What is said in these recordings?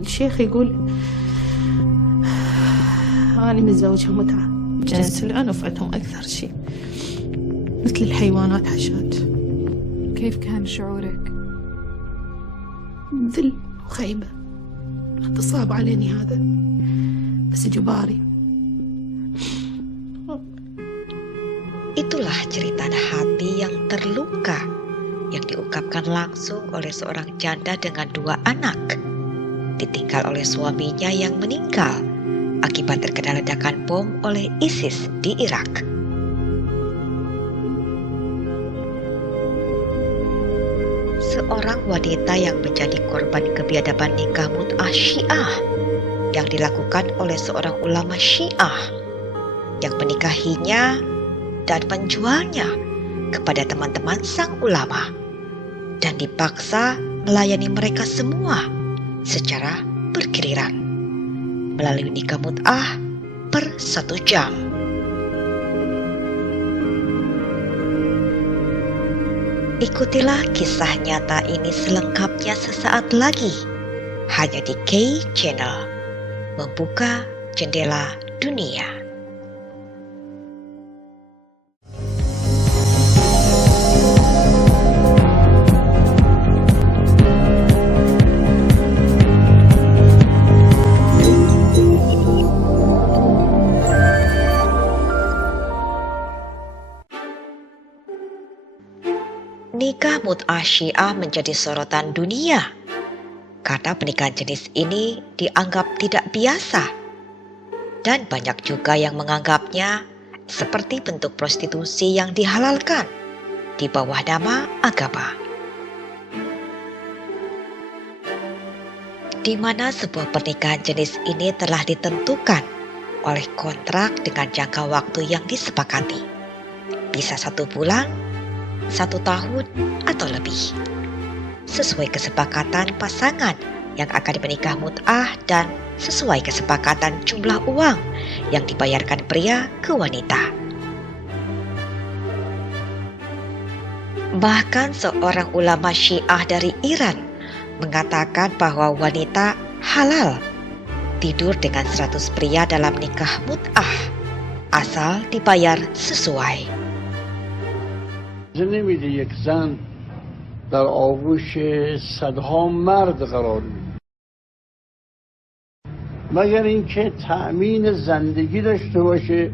الشيخ يقول أنا متزوجها متعة، جنس الأنف عندهم أكثر شيء مثل الحيوانات حشات. كيف كان شعورك؟ ذل وخيبة، اغتصاب عليني هذا بس إجباري. Itulah cerita hati yang terluka yang diungkapkan langsung oleh seorang janda dengan 2 anak, ditinggal oleh suaminya yang meninggal akibat terkena ledakan bom oleh ISIS di Irak. Seorang wanita yang menjadi korban kebiadaban nikah mut'ah Syiah yang dilakukan oleh seorang ulama Syiah yang menikahinya dan menjualnya kepada teman-teman sang ulama dan dipaksa melayani mereka semua secara bergiliran melalui nikah mut'ah per 1 jam. Ikutilah kisah nyata ini selengkapnya sesaat lagi hanya di K Channel, membuka jendela dunia. Nikah mut'ah Syiah menjadi sorotan dunia karena pernikahan jenis ini dianggap tidak biasa dan banyak juga yang menganggapnya seperti bentuk prostitusi yang dihalalkan di bawah nama agama. Di mana sebuah pernikahan jenis ini telah ditentukan oleh kontrak dengan jangka waktu yang disepakati. Bisa 1 bulan, 1 tahun, atau lebih. Sesuai kesepakatan pasangan yang akan menikah mut'ah dan sesuai kesepakatan jumlah uang yang dibayarkan pria ke wanita. Bahkan seorang ulama Syiah dari Iran mengatakan bahwa wanita halal tidur dengan 100 pria dalam nikah mut'ah asal dibayar sesuai. نمیده یک زن در آغوش صدها مرد قرار میده مگر اینکه تأمین زندگی داشته باشه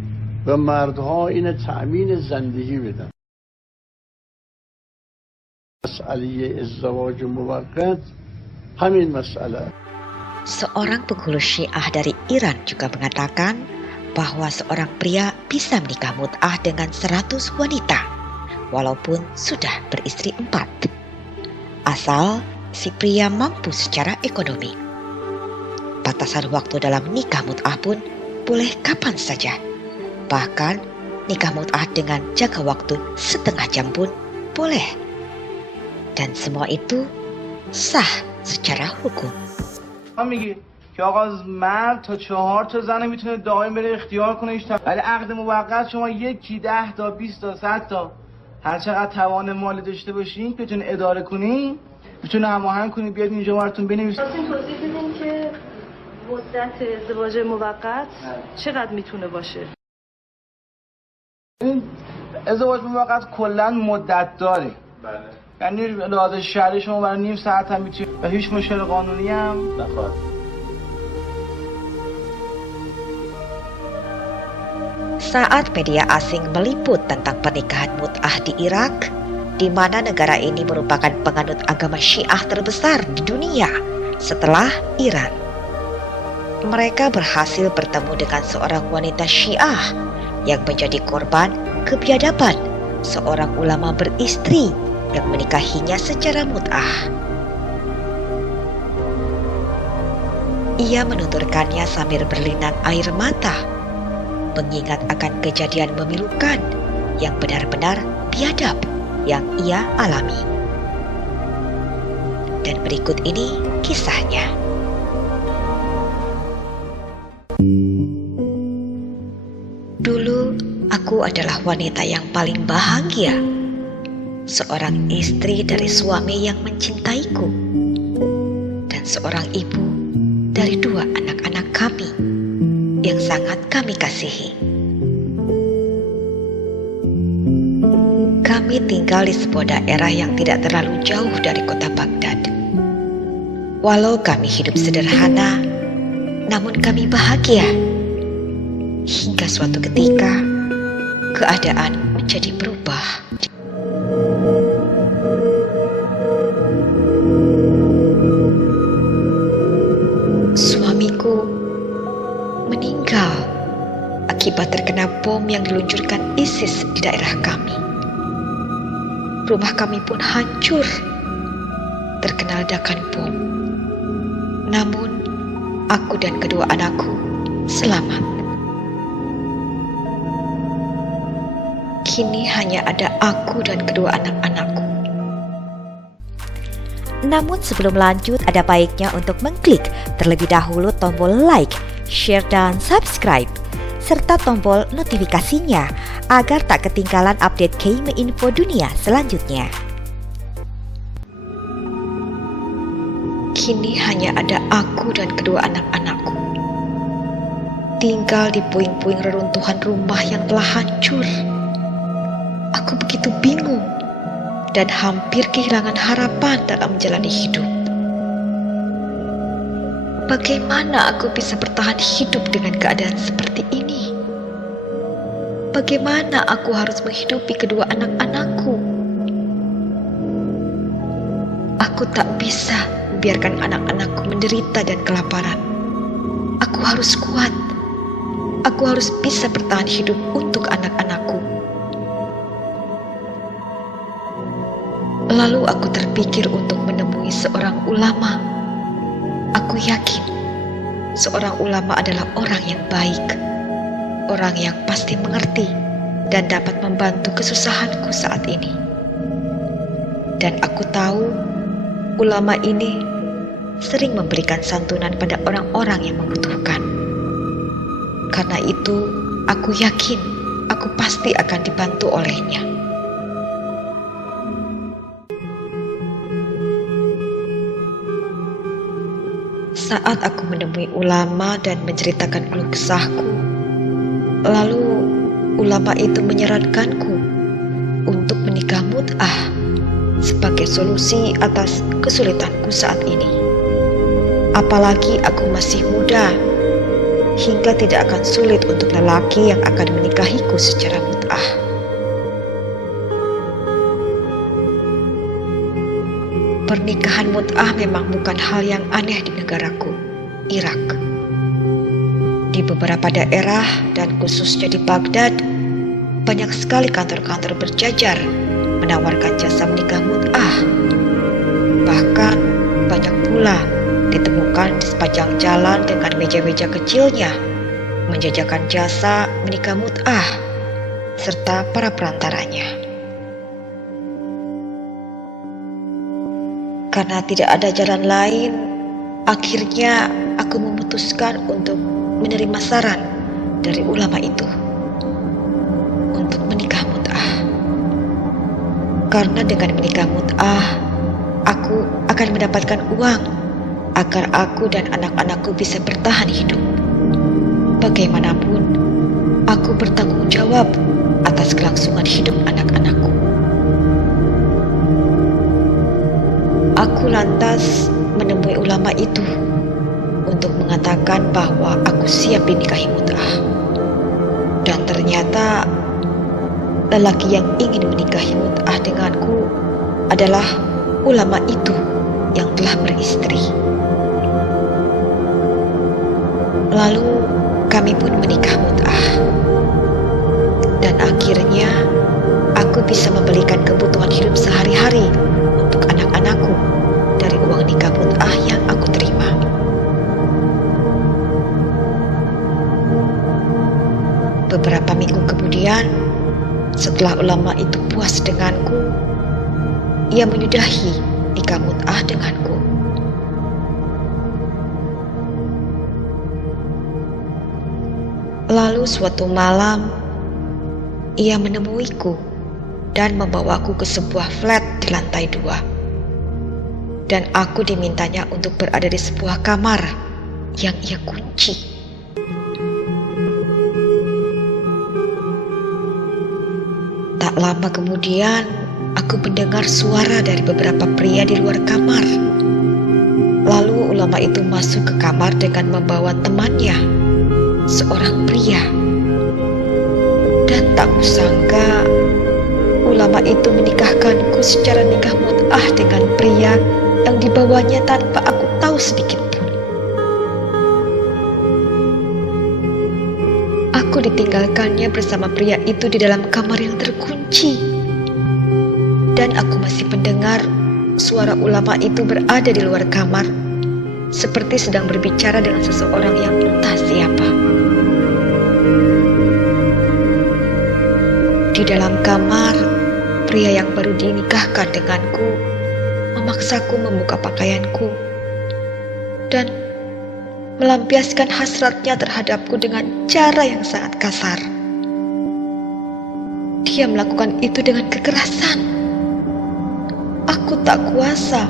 و مردها این تأمین زندگی بدن. مسئله ازدواج موقت همین مسئله. Seorang penghulu Syiah dari Iran juga mengatakan bahwa seorang pria bisa menikah mut'ah dengan 100 wanita walaupun sudah beristri 4, asal si pria mampu secara ekonomi. Batasan waktu dalam nikah mut'ah pun boleh kapan saja. Bahkan nikah mut'ah dengan jangka waktu setengah jam pun boleh. Dan semua itu sah secara hukum. میگه که آقا مرد تا 4 تا زن میتونه دائم بره اختیار کنه، ولی عقد موقت شما 1 10 تا 20 تا 100 تا هر چقدر توان مالی داشته باشین بتونه اداره کنین، بتونه هماهنگ کنین، بیاد اینجا براتون بنویسه. توضیح بدین که مدت ازدواج موقت چقدر میتونه باشه؟ این ازدواج موقت کلا مدت داره. بله. یعنی لحاظ شرعی شما برای نیم ساعت هم میتونید و هیچ مشکل قانونی هم نخواهد. Saat media asing meliput tentang pernikahan mut'ah di Irak, di mana negara ini merupakan penganut agama Syiah terbesar di dunia setelah Iran. Mereka berhasil bertemu dengan seorang wanita Syiah yang menjadi korban kebiadaban seorang ulama beristri yang menikahinya secara mut'ah. Ia menuturkannya sambil berlinang air mata, mengingat akan kejadian memilukan yang benar-benar biadab yang ia alami. Dan berikut ini kisahnya. Dulu aku adalah wanita yang paling bahagia, seorang istri dari suami yang mencintaiku, dan seorang ibu dari dua anak-anak kami yang sangat kami kasihi. Kami tinggal di sebuah daerah yang tidak terlalu jauh dari kota Baghdad. Walau kami hidup sederhana, namun kami bahagia. Hingga suatu ketika, keadaan menjadi berubah. Suamiku meninggal akibat terkena bom yang diluncurkan ISIS di daerah kami. Rumah kami pun hancur terkena ledakan bom. Namun, aku dan kedua anakku selamat. Kini hanya ada aku dan kedua anak-anakku. Namun sebelum lanjut, ada baiknya untuk mengklik terlebih dahulu tombol like, share, dan subscribe, serta tombol notifikasinya agar tak ketinggalan update Keime Info Dunia selanjutnya. Kini hanya ada aku dan kedua anak-anakku. Tinggal di puing-puing reruntuhan rumah yang telah hancur. Aku begitu bingung dan hampir kehilangan harapan dalam menjalani hidup. Bagaimana aku bisa bertahan hidup dengan keadaan seperti ini? Bagaimana aku harus menghidupi kedua anak-anakku? Aku tak bisa membiarkan anak-anakku menderita dan kelaparan. Aku harus kuat. Aku harus bisa bertahan hidup untuk anak-anakku. Lalu aku terpikir untuk menemui seorang ulama. Aku yakin seorang ulama adalah orang yang baik, orang yang pasti mengerti dan dapat membantu kesusahanku saat ini. Dan aku tahu ulama ini sering memberikan santunan pada orang-orang yang membutuhkan. Karena itu, aku yakin aku pasti akan dibantu olehnya. Saat aku menemui ulama dan menceritakan keluh kesahku, lalu ulama itu menyarankanku untuk menikah mut'ah sebagai solusi atas kesulitanku saat ini. Apalagi aku masih muda, hingga tidak akan sulit untuk lelaki yang akan menikahiku secara mut'ah. Pernikahan mut'ah memang bukan hal yang aneh di negaraku, Irak. Di beberapa daerah dan khususnya di Baghdad, banyak sekali kantor-kantor berjajar menawarkan jasa menikah mut'ah. Bahkan banyak pula ditemukan di sepanjang jalan dengan meja-meja kecilnya menjajakan jasa menikah mut'ah serta para perantaranya. Karena tidak ada jalan lain, akhirnya aku memutuskan untuk menerima saran dari ulama itu untuk menikah mut'ah. Karena dengan menikah mut'ah, aku akan mendapatkan uang agar aku dan anak-anakku bisa bertahan hidup. Bagaimanapun, aku bertanggung jawab atas kelangsungan hidup anak-anakku. Aku lantas menemui ulama itu untuk mengatakan bahwa aku siap dinikahi mut'ah. Dan ternyata lelaki yang ingin menikahi mut'ah denganku adalah ulama itu yang telah beristri. Lalu kami pun menikah mut'ah. Dan akhirnya aku bisa membelikan kebutuhan hidup sehari-hari untuk anak-anakku dari uang nikah mut'ah yang aku terima. Beberapa minggu kemudian, setelah ulama itu puas denganku, ia menyudahi nikah mut'ah denganku. Lalu suatu malam, ia menemuiku dan membawaku ke sebuah flat di lantai 2. Dan aku dimintanya untuk berada di sebuah kamar yang ia kunci. Tak lama kemudian, aku mendengar suara dari beberapa pria di luar kamar. Lalu ulama itu masuk ke kamar dengan membawa temannya, seorang pria. Dan tak kusangka, ulama itu menikahkanku secara nikah mut'ah dengan pria yang dibawanya tanpa aku tahu sedikit pun. Aku ditinggalkannya bersama pria itu di dalam kamar yang terkunci. Dan aku masih mendengar suara ulama itu berada di luar kamar, seperti sedang berbicara dengan seseorang yang entah siapa. Di dalam kamar, pria yang baru dinikahkan denganku memaksaku membuka pakaianku dan melampiaskan hasratnya terhadapku dengan cara yang sangat kasar. Dia melakukan itu dengan kekerasan. Aku tak kuasa.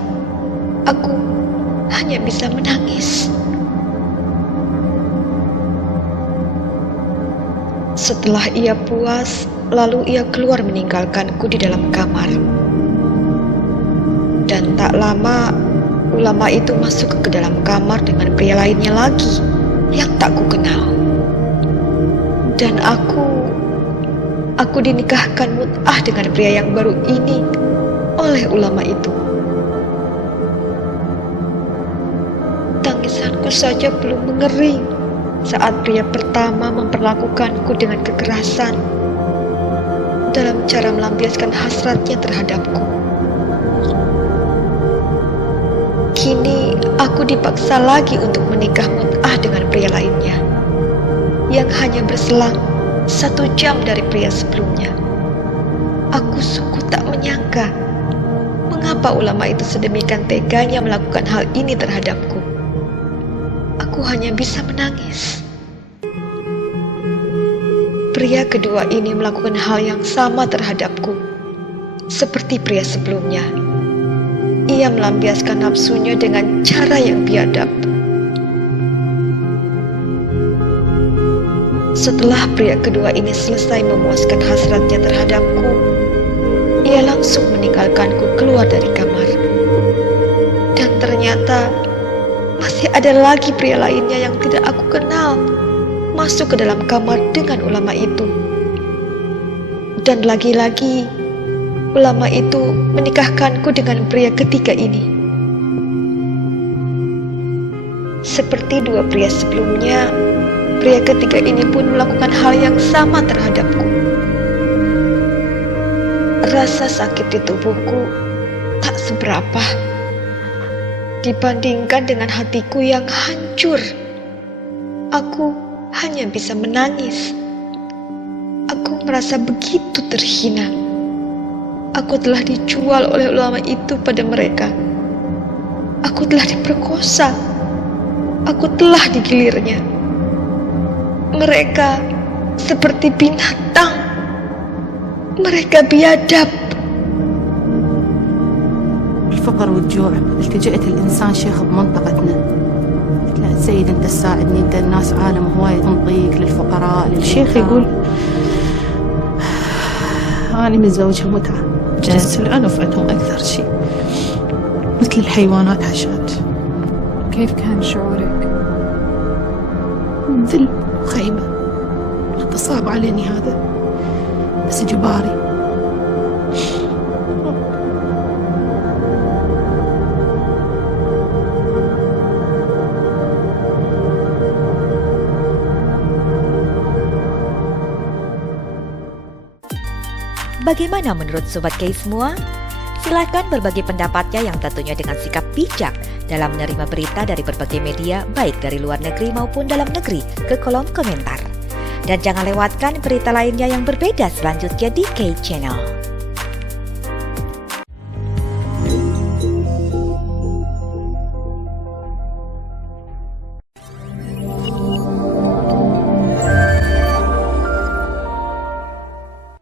Aku hanya bisa menangis. Setelah ia puas, lalu ia keluar meninggalkanku di dalam kamar. Dan tak lama, ulama itu masuk ke dalam kamar dengan pria lainnya lagi yang tak kukenal. Dan aku dinikahkan mut'ah dengan pria yang baru ini oleh ulama itu. Tangisanku saja belum mengering saat pria pertama memperlakukanku dengan kekerasan dalam cara melampiaskan hasratnya terhadapku. Kini aku dipaksa lagi untuk menikah mut'ah dengan pria lainnya yang hanya berselang 1 jam dari pria sebelumnya. Aku sungguh tak menyangka mengapa ulama itu sedemikian teganya melakukan hal ini terhadapku. Aku hanya bisa menangis. Pria kedua ini melakukan hal yang sama terhadapku seperti pria sebelumnya. Ia melampiaskan nafsunya dengan cara yang biadab. Setelah pria kedua ini selesai memuaskan hasratnya terhadapku, ia langsung meninggalkanku keluar dari kamar. Dan ternyata masih ada lagi pria lainnya yang tidak aku kenal masuk ke dalam kamar dengan ulama itu. Dan lagi-lagi ulama itu menikahkanku dengan pria ketiga ini. Seperti 2 pria sebelumnya, pria ketiga ini pun melakukan hal yang sama terhadapku. Rasa sakit di tubuhku tak seberapa dibandingkan dengan hatiku yang hancur. Aku hanya bisa menangis. Aku merasa begitu terhina. Aku telah dijual oleh ulama itu pada mereka. Aku telah diperkosa. Aku telah digilirnya. Mereka seperti binatang. Mereka biadab. الفقر والجوع التجأت الإنسان شيخ بمنطقتنا. قلت له سيد أنت تساعدني، أنت الناس عالم هواية تنطيك للفقراء الشيخ يقول أنا متزوجها متعة، جنس العنف عندهم أكثر شيء، مثل الحيوانات حشات. كيف كان شعورك؟ ذل وخيبة. حتى صعب عليني هذا بس إجباري. Bagaimana menurut Sobat Kay semua? Silahkan berbagi pendapatnya yang tentunya dengan sikap bijak dalam menerima berita dari berbagai media baik dari luar negeri maupun dalam negeri ke kolom komentar. Dan jangan lewatkan berita lainnya yang berbeda selanjutnya di Kay Channel.